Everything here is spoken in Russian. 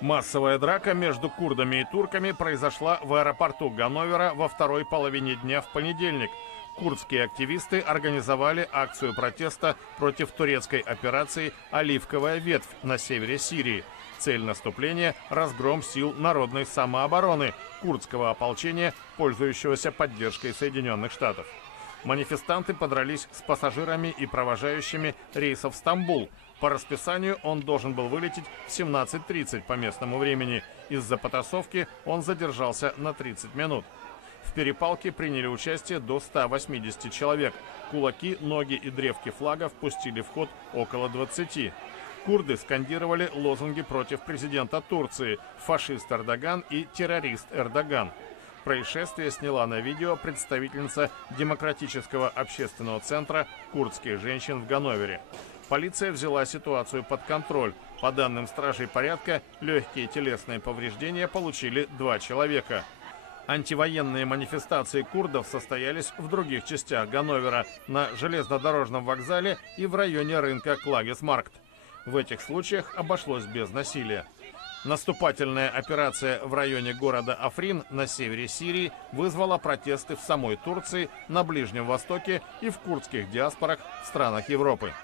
Массовая драка между курдами и турками произошла в аэропорту Ганновера во второй половине дня в понедельник. Курдские активисты организовали акцию протеста против турецкой операции «Оливковая ветвь» на севере Сирии. Цель наступления – разгром сил народной самообороны, курдского ополчения, пользующегося поддержкой Соединенных Штатов. Манифестанты подрались с пассажирами и провожающими рейса в Стамбул. По расписанию он должен был вылететь в 17:30 по местному времени. Из-за потасовки он задержался на 30 минут. В перепалке приняли участие до 180 человек. Кулаки, ноги и древки флагов пустили в ход около 20. Курды скандировали лозунги против президента Турции «Фашист Эрдоган» и «Террорист Эрдоган». Происшествие сняла на видео представительница Демократического общественного центра курдских женщин в Ганновере. Полиция взяла ситуацию под контроль. По данным стражей порядка, легкие телесные повреждения получили 2 человека. Антивоенные манифестации курдов состоялись в других частях Ганновера, на железнодорожном вокзале и в районе рынка Клагесмаркт. В этих случаях обошлось без насилия. Наступательная операция в районе города Африн на севере Сирии вызвала протесты в самой Турции, на Ближнем Востоке и в курдских диаспорах в странах Европы.